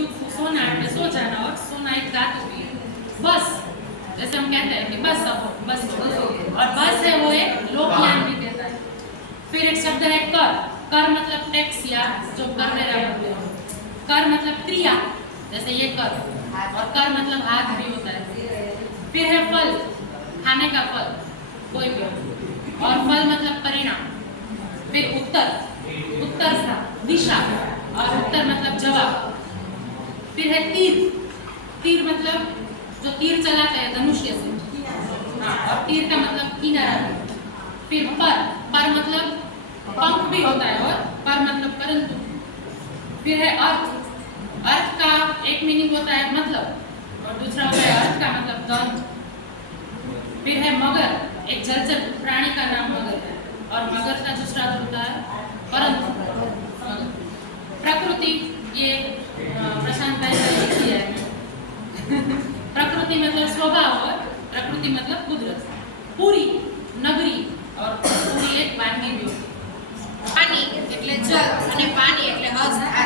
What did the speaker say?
सीधे सोना है सोचाना और सोना एक धातु भी है। बस जैसे हम कहते हैं कि बस अब बस और बस है वो एक लोकयान भी कहता है। फिर एक शब्द है कर। कर मतलब टैक्स या जो कर रहे होते हैं। कर मतलब क्रिया जैसे ये कर और कर मतलब हाथ भी होता है। फिर है फल खाने का फल कोई भी और फल मतलब परिणाम। फिर उत्तर उत्तर दिशा और उत्तर मतलब जवाब। फिर है तीर। तीर मतलब जो तीर चलाते हैं धनुष्य से और तीर का मतलब किनारा। फिर पर मतलब पंख भी होता है और पर मतलब परंतु। फिर है अर्थ। अर्थ का एक मीनिंग होता है मतलब और दूसरा होता है अर्थ का मतलब धन। फिर है मगर एक जलचर प्राणी का नाम मगर है और मगर का दूसरा होता है परंतु। प्रकृति ये प्रशांत भाई ने लिखी है। प्रकृति मतलब स्वभाव और प्रकृति मतलब कुदरत। पूरी नगरी और पूरी एक वानगी भी होती है। पानी એટલે જલ અને પાણી એટલે હસ્ત આ